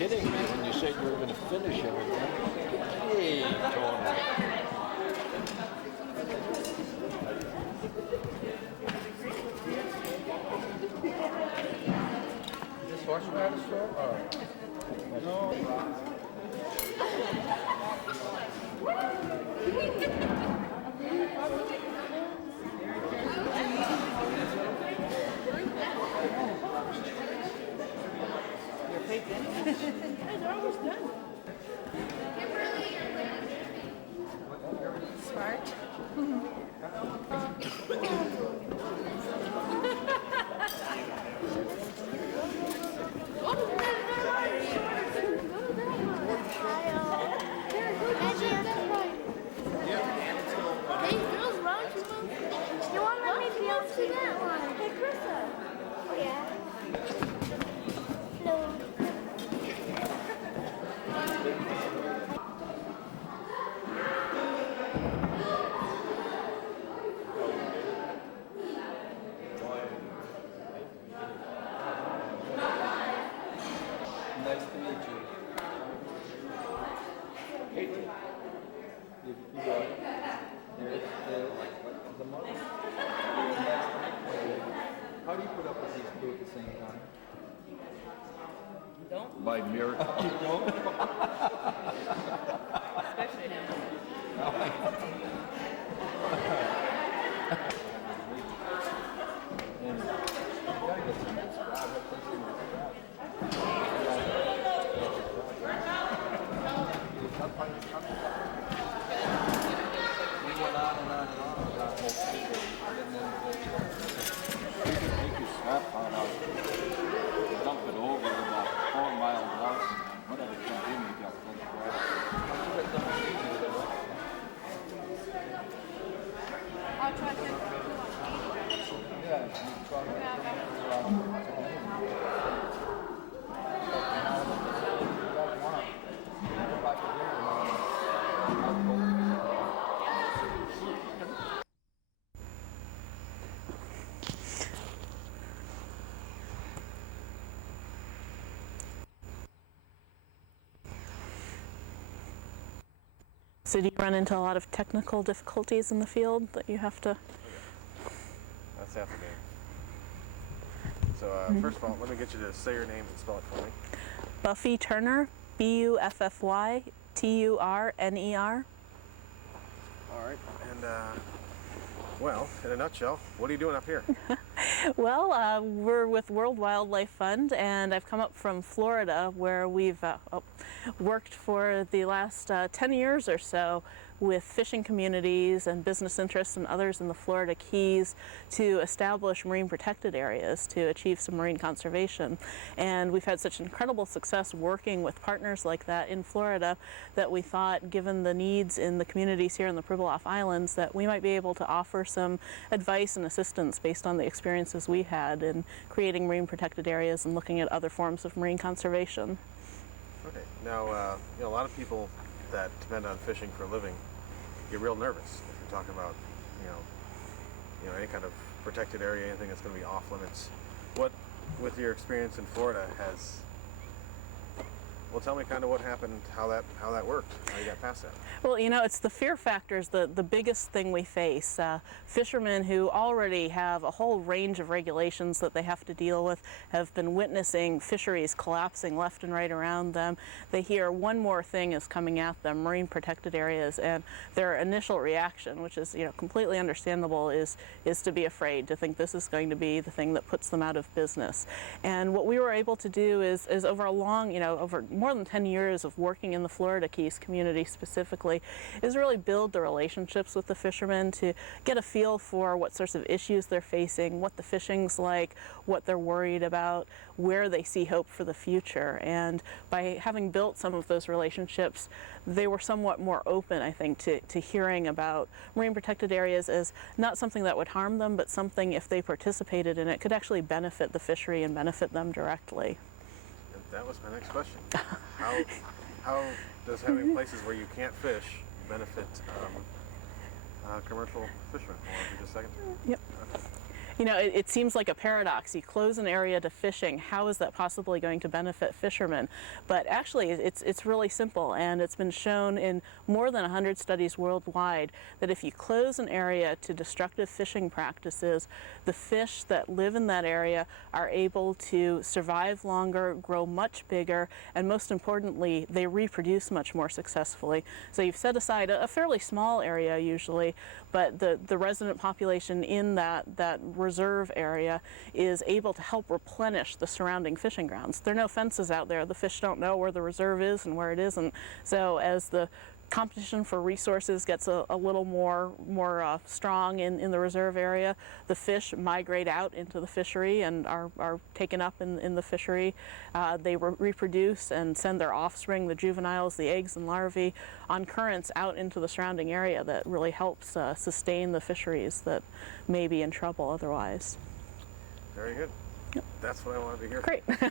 kidding me when you said you were going to finish everything. Hey, Tony. Is this horseradish store? No. Your plate in? They're almost done. Smart. You won't let me be able to see that one. Hey, Krista. Oh, yeah. No. Nice to meet you. You got it. There's the mother. Nice to meet you. How do you put up with these two at the same time? Don't. By miracle. You don't? Especially him. And you gotta get some good job. That place is a job. We went on and on and on about whole people. And then Take your snap pot out. Dump it over about 4 miles out. Whatever comes in, you got to grab I'll try to. yeah, you try to So do you run into a lot of technical difficulties in the field that you have to? That's half the game. So first of all, let me get you to say your name and spell it for me. Buffy Turner, Buffy Turner. All right, and well, in a nutshell, what are you doing up here? Well, we're with World Wildlife Fund, and I've come up from Florida, where we've worked for the last 10 years or so with fishing communities and business interests and others in the Florida Keys to establish marine protected areas to achieve some marine conservation. And we've had such incredible success working with partners like that in Florida that we thought, given the needs in the communities here in the Pribilof Islands, that we might be able to offer some advice and assistance based on the experiences we had in creating marine protected areas and looking at other forms of marine conservation. Okay. Now, a lot of people that depend on fishing for a living get real nervous if you're talking about, any kind of protected area, anything that's going to be off limits. What, with your experience in Florida, well, tell me kind of what happened, how that worked, how you got past that. Well, it's the fear factors, the biggest thing we face. Fishermen who already have a whole range of regulations that they have to deal with have been witnessing fisheries collapsing left and right around them. They hear one more thing is coming at them, marine protected areas, and their initial reaction, which is completely understandable, is to be afraid, to think this is going to be the thing that puts them out of business. And what we were able to do is over a long, over more than 10 years of working in the Florida Keys community specifically, is really build the relationships with the fishermen to get a feel for what sorts of issues they're facing, what the fishing's like, what they're worried about, where they see hope for the future. And by having built some of those relationships, they were somewhat more open, I think, to hearing about marine protected areas as not something that would harm them, but something, if they participated in it, could actually benefit the fishery and benefit them directly. That was my next question. How does having places where you can't fish benefit commercial fishermen? Hold on for just a second. Yep. You know, it seems like a paradox. You close an area to fishing. How is that possibly going to benefit fishermen? But actually, it's really simple, and it's been shown in more than 100 studies worldwide that if you close an area to destructive fishing practices, the fish that live in that area are able to survive longer, grow much bigger, and most importantly, they reproduce much more successfully. So you've set aside a fairly small area usually, but the resident population in that reserve area is able to help replenish the surrounding fishing grounds. There are no fences out there. The fish don't know where the reserve is and where it isn't. So as the competition for resources gets a little more strong in the reserve area, the fish migrate out into the fishery and are taken up in the fishery. They reproduce and send their offspring, the juveniles, the eggs and larvae, on currents out into the surrounding area that really helps sustain the fisheries that may be in trouble otherwise. Very good. Yep. That's what I wanted to hear. Great. Is there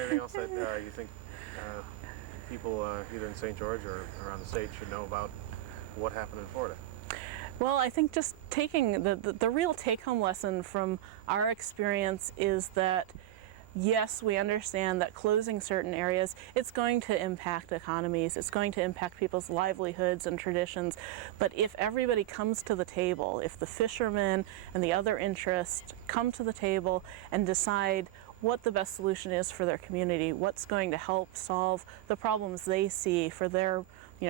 anything else that you think people either in St. George or around the state should know about what happened in Florida? Well, I think just taking the real take-home lesson from our experience is that yes, we understand that closing certain areas, it's going to impact economies, it's going to impact people's livelihoods and traditions, but if everybody comes to the table, if the fishermen and the other interests come to the table and decide what the best solution is for their community, what's going to help solve the problems they see for their,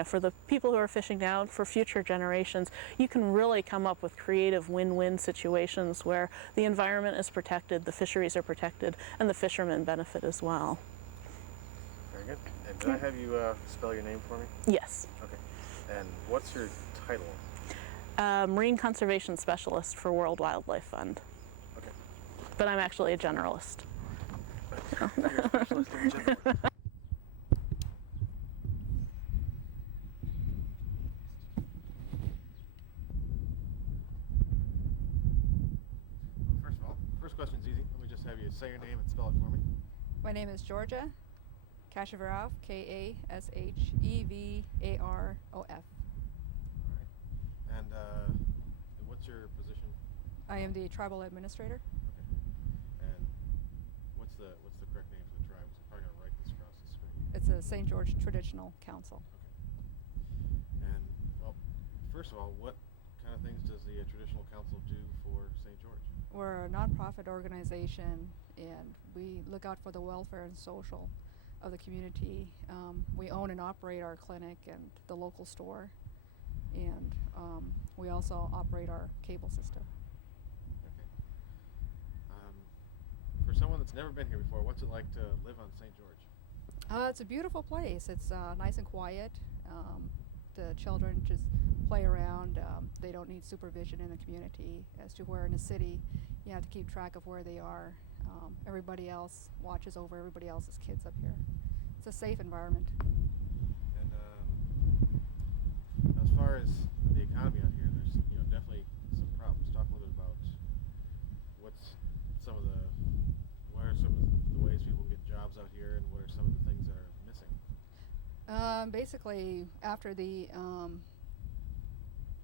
for the people who are fishing now, for future generations, you can really come up with creative win-win situations where the environment is protected, the fisheries are protected, and the fishermen benefit as well. Very good. And did I have you spell your name for me? Yes. Okay. And what's your title? Marine Conservation Specialist for World Wildlife Fund. Okay. But I'm actually a generalist. You're a specialist in general. First of all, first question's easy. Let me just have you say your name and spell it for me. My name is Georgia Kashevarof, Kashevarof. All right. And what's your position? I am the tribal administrator. Okay. And what's the correct name for the tribe? I'm probably gonna write this across the screen. It's a St. George Traditional Council. Okay. And well, first of all, what kind of things does the Traditional Council do for St. George? We're a nonprofit organization, and we look out for the welfare and social of the community. We own and operate our clinic and the local store, and we also operate our cable system. Okay. For someone that's never been here before, what's it like to live on St. George? It's a beautiful place. It's nice and quiet. The children just play around. They don't need supervision in the community, as to where in the city you have to keep track of where they are. Everybody else watches over everybody else's kids up here. It's a safe environment. And as far as the economy out here, there's definitely some problems. Talk a little bit about what are some of the ways people get jobs out here, and what are some of the things that are missing? Basically, after the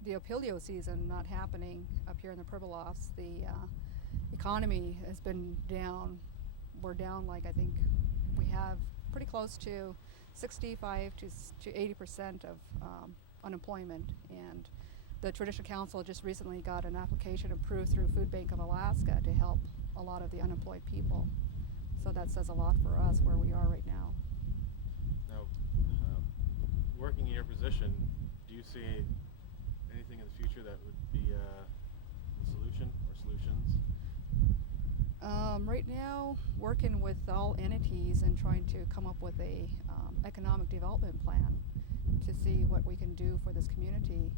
opilio season not happening up here in the Pribilofs, the economy has been down. We're down, like, I think we have pretty close to 65 to 80% of unemployment, and the Traditional Council just recently got an application approved through Food Bank of Alaska to help a lot of the unemployed people. So that says a lot for us where we are right now. Now, working in your position, do you see anything in the future that would be the solution or solutions? Right now, working with all entities and trying to come up with a economic development plan to see what we can do for this community.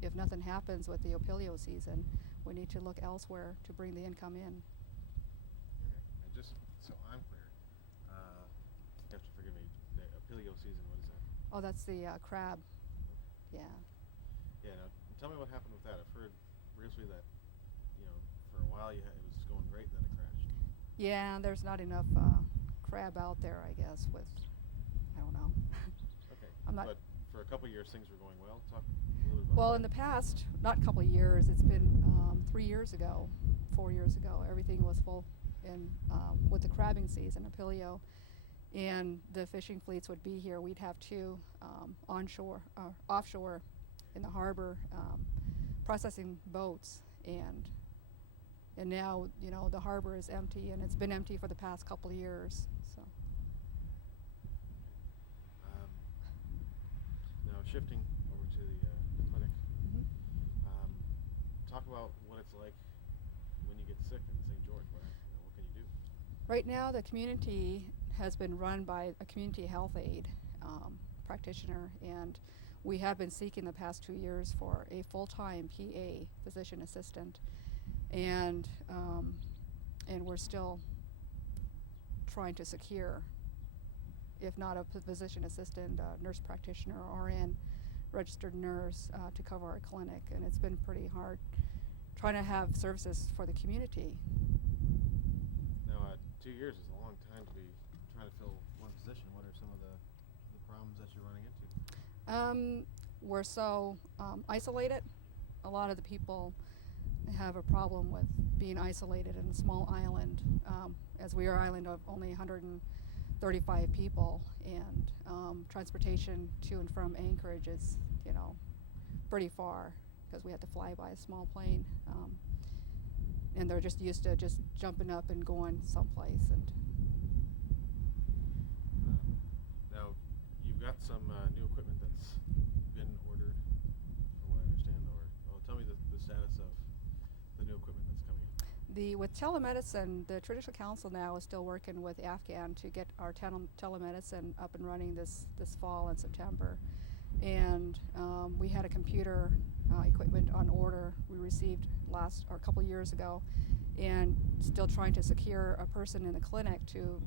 If nothing happens with the opilio season, we need to look elsewhere to bring the income in. Okay. And just so I'm clear, you have to forgive me, the opilio season, what is that? Oh, that's the crab. Yeah. Yeah, now tell me what happened with that. I've heard briefly that, for a while it was going great, and then it crashed. Yeah, there's not enough crab out there, I guess, with, I don't know. Okay. I'm not. But for for a couple of years things were going well. Talk a little bit about Well, that. in the past, not a couple of years, it's been 3 years ago, 4 years ago, everything was full in, with the crabbing season, opilio, and the fishing fleets would be here. We'd have two offshore in the harbor processing boats, and now, you know, the harbor is empty, and it's been empty for the past couple of years. So. Now shifting over to the clinic, talk about what it's like when you get sick in St. George. What can you do? Right now, the community has been run by a community health aide practitioner, and we have been seeking the past 2 years for a full-time PA, physician assistant, and we're still trying to secure, if not a physician assistant, a nurse practitioner, RN, registered nurse, to cover our clinic, and it's been pretty hard trying to have services for the community. Now, 2 years is a long time to be trying to fill one position. What are some of the problems that you're running into? We're so isolated. A lot of the people have a problem with being isolated in a small island, as we are an island of only 135 people, and transportation to and from Anchorage is, you know, pretty far because we have to fly by a small plane, and they're just used to just jumping up and going someplace. And Now, you've got some new equipment that's been ordered, from what I understand, or tell me the status of the new equipment that's coming in. with telemedicine, the Traditional Council now is still working with Afghan to get our telemedicine up and running this fall in September. And we had a computer equipment on order we received a couple years ago, and still trying to secure a person in the clinic to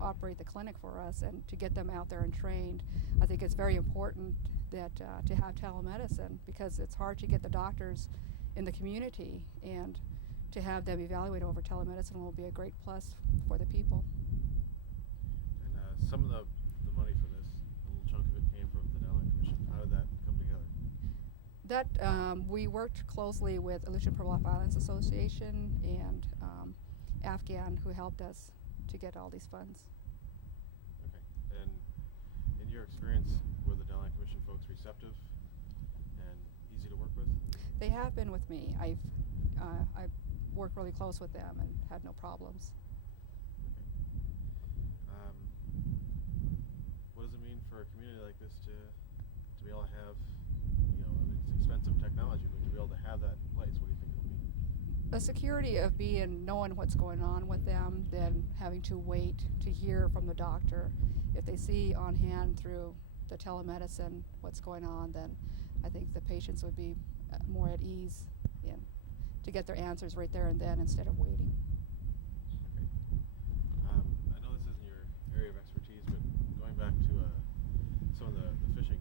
operate the clinic for us and to get them out there and trained. I think it's very important that to have telemedicine, because it's hard to get the doctors in the community, and to have them evaluate over telemedicine will be a great plus for the people. And some of the money for this, a little chunk of it came from the Dowling Commission. How did that come together? That we worked closely with Pribilof Islands Association and Afghan, who helped us to get all these funds. Okay. And in your experience, were the Dowling Commission folks receptive and easy to work with? They have been with me. I've worked really close with them and had no problems. Okay. What does it mean for a community like this to be able to have, you know, I mean, it's expensive technology, but to be able to have that in place, what do you think it'll mean? The security of knowing what's going on with them, then having to wait to hear from the doctor. If they see on hand through the telemedicine what's going on, then I think the patients would be more at ease in to get their answers right there and then instead of waiting. Okay. I know this isn't your area of expertise, but going back to some of the fishing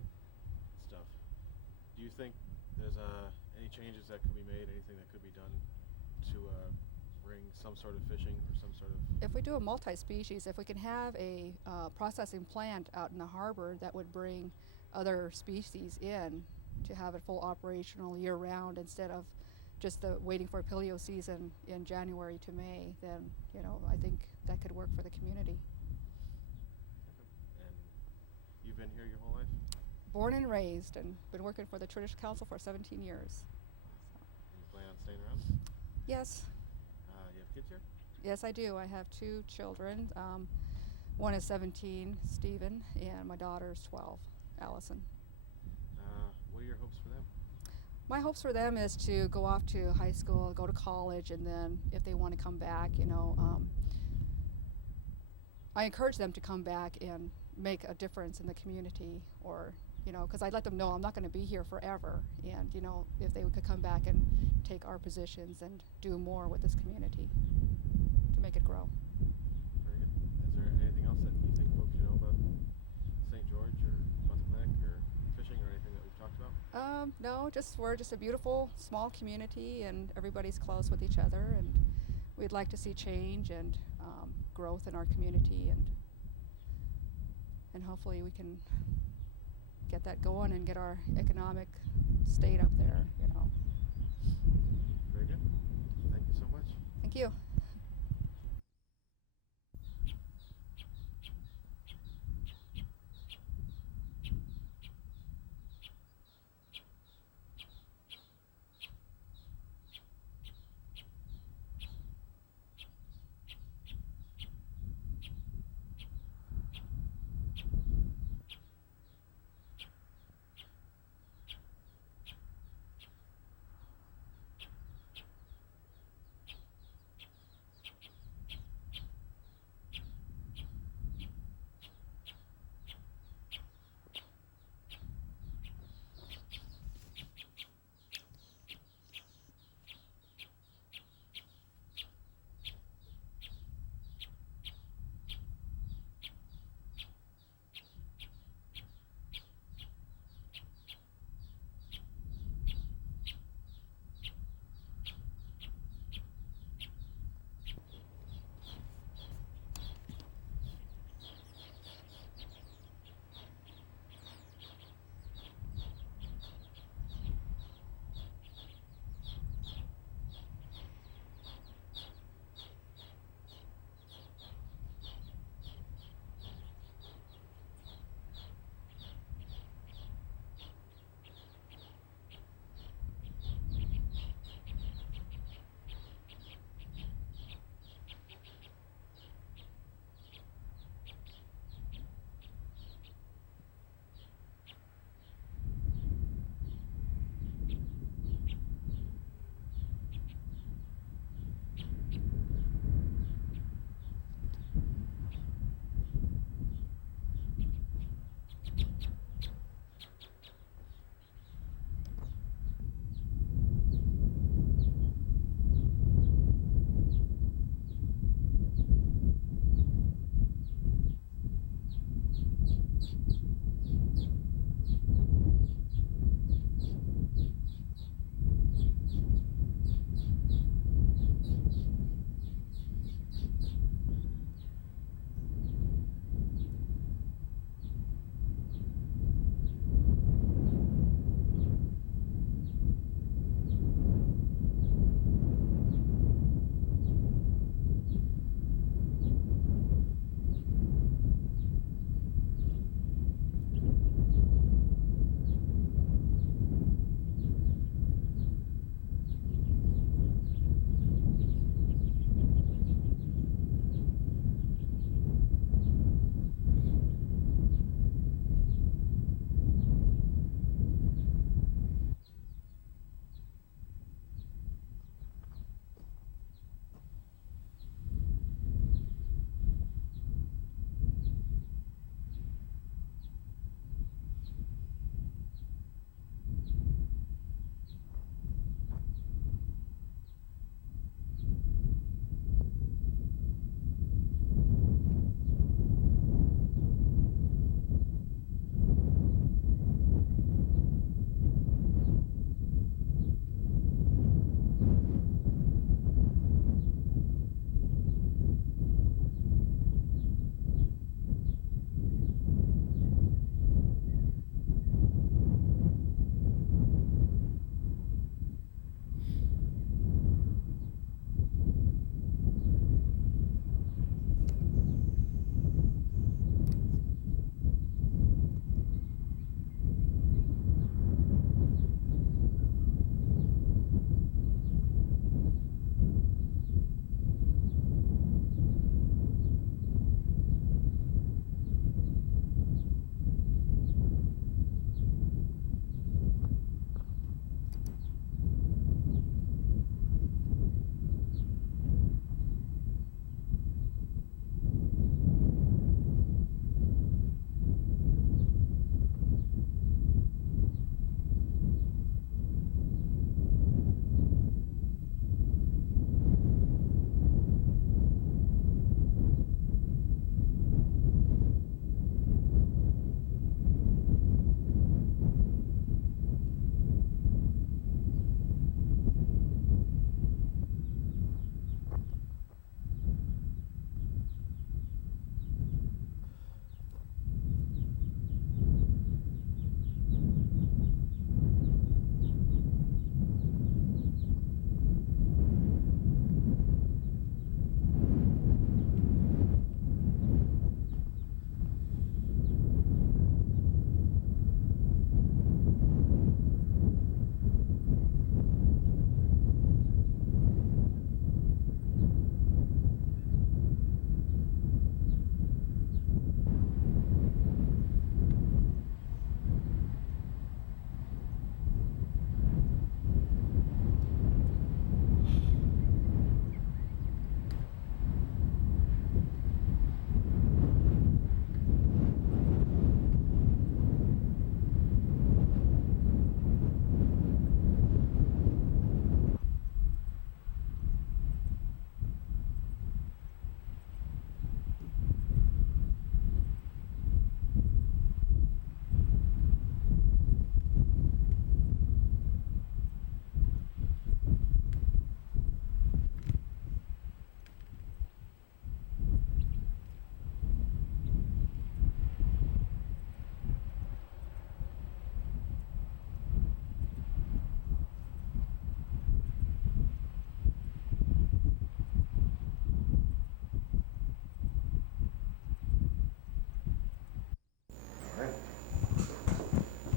stuff, do you think there's any changes that could be made, anything that could be done to bring some sort of fishing or some sort of... If we do a multi-species, if we can have a processing plant out in the harbor that would bring other species in to have it full operational year-round instead of just waiting for opilio season in January to May, then, you know, I think that could work for the community. And you've been here your whole life? Born and raised, and been working for the Traditional Council for 17 years. And you plan on staying around? Yes, You have kids here? yes I do. I have 2 children. One is 17, Stephen, and my daughter is 12, Allison. What are your hopes for them? My hopes for them is to go off to high school, go to college, and then if they want to come back, you know, I encourage them to come back and make a difference in the community, or, you know, because I let them know I'm not going to be here forever, and, you know, if they could come back and take our positions and do more with this community to make it grow. Very good. Is there anything else that you think folks should know about St. George or about the clinic or fishing or anything that we've talked about? No, we're just a beautiful small community, and everybody's close with each other, and we'd like to see change and growth in our community, and hopefully we can get that going and get our economic state up there, you know. Very good. Thank you so much. Thank you.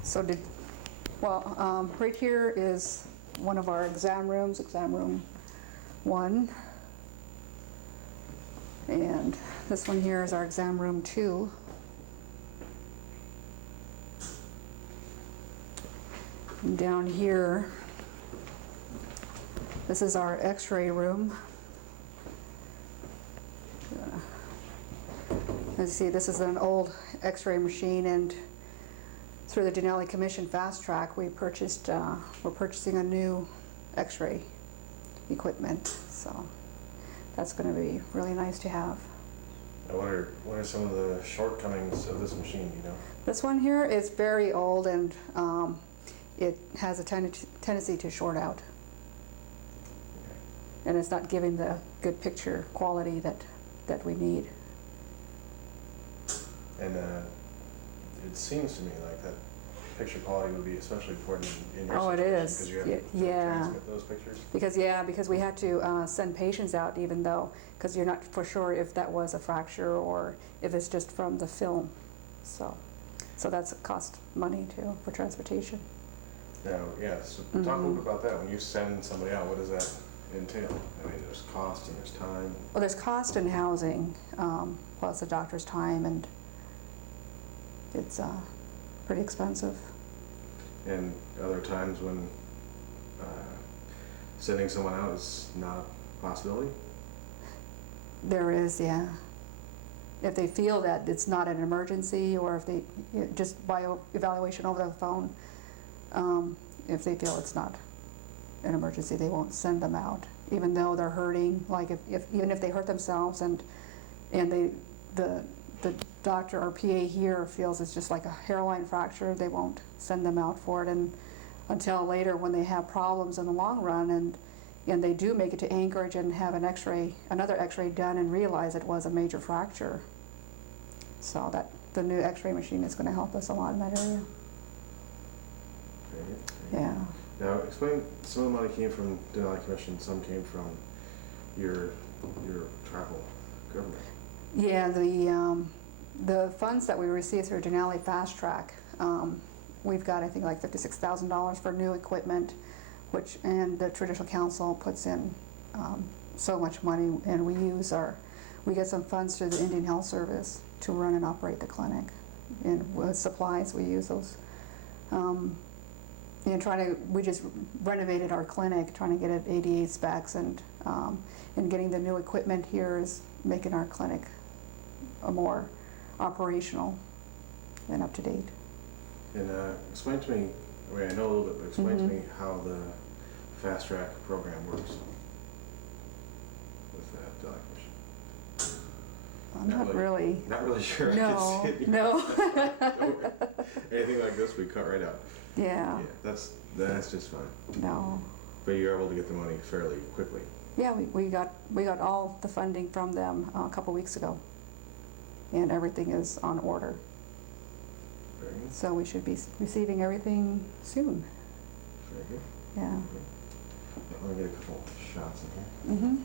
So right here is one of our exam rooms, exam room 1. And this one here is our exam room 2. And down here, this is our x-ray room. As you see, this is an old x-ray machine, and through the Denali Commission Fast Track, we're purchasing a new x-ray equipment. So that's going to be really nice to have. I wonder, what are some of the shortcomings of this machine, you know? This one here is very old, and it has a tendency to short out. And it's not giving the good picture quality that we need. And it seems to me like that picture quality would be especially important in your Oh, it situation, is. because you have to Yeah. transmit those pictures. Because we had to send patients out, even though, because you're not for sure if that was a fracture or if it's just from the film. So that's cost money too for transportation. Now, yeah, so talk a little bit about that. When you send somebody out, what does that entail? I mean, there's cost and there's time. Well, there's cost in housing, plus the doctor's time, and it's pretty expensive. And other times when sending someone out is not a possibility? There is, yeah. If they feel that it's not an emergency, or if they, just by evaluation over the phone, if they feel it's not an emergency, they won't send them out, even though they're hurting. Like even if they hurt themselves and the doctor or PA here feels it's just like a hairline fracture, they won't send them out for it, and until later when they have problems in the long run and they do make it to Anchorage and have another x-ray done and realize it was a major fracture. So that the new x-ray machine is going to help us a lot in that area. Okay. Yeah. Now, explain, some of the money came from Denali Commission, some came from your travel government. Yeah, the funds that we received through Denali Fast Track, we've got I think like $56,000 for new equipment, and the Traditional Council puts in so much money, and we get some funds through the Indian Health Service to run and operate the clinic, and with supplies we use those. We just renovated our clinic, trying to get it ADA specs, and getting the new equipment here is making our clinic a more operational and up to date. And explain to me, I mean, I know a little bit, but explain to me how the Fast Track program works with that Commission. I'm not really. Not really sure. No, I can see it. no. Anything like this, we cut right out. Yeah. Yeah, that's just fine. No. But you're able to get the money fairly quickly. Yeah, we got all the funding from them a couple weeks ago, and everything is on order. Very good. So we should be receiving everything soon. Very good. Yeah. Let me get a couple shots in here. Mm-hmm.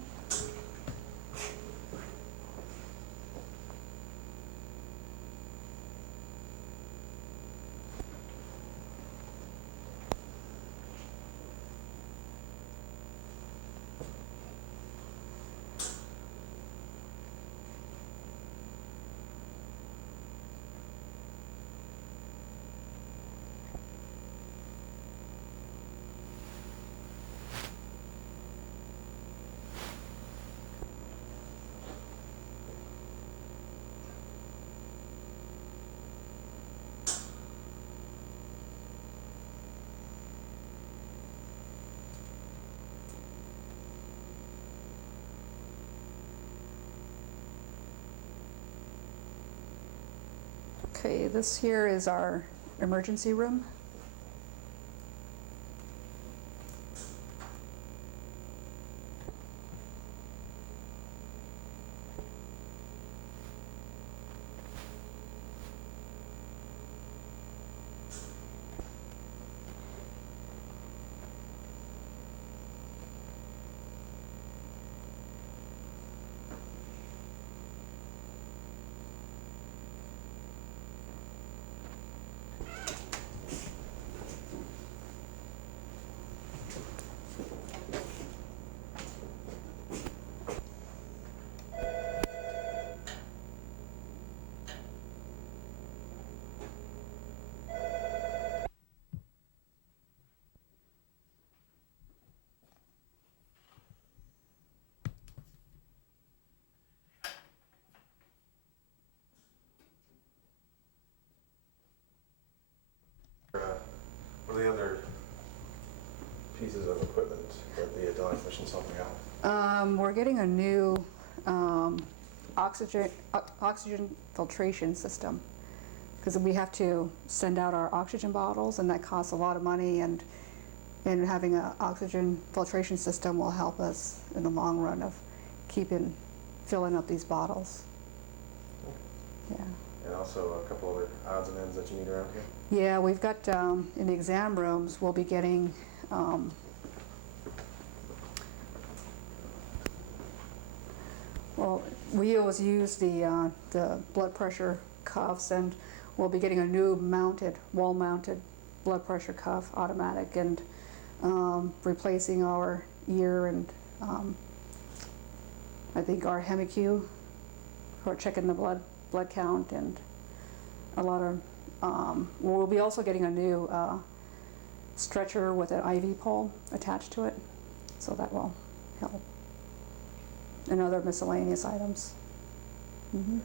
Okay, this here is our emergency room. What are the other pieces of equipment that the Alliance Mission's helping out? We're getting a new oxygen filtration system because we have to send out our oxygen bottles, and that costs a lot of money. And having an oxygen filtration system will help us in the long run of filling up these bottles. Yeah. And also a couple other odds and ends that you need around here? Yeah, we've got, in the exam rooms, we'll be getting, well, we always use the blood pressure cuffs, and we'll be getting a new wall-mounted blood pressure cuff, automatic, and replacing our ear and I think our Hemi-Q for checking the blood count, and a lot of, we'll be also getting a new stretcher with an IV pole attached to it, so that will help. And other miscellaneous items. Mm-hmm.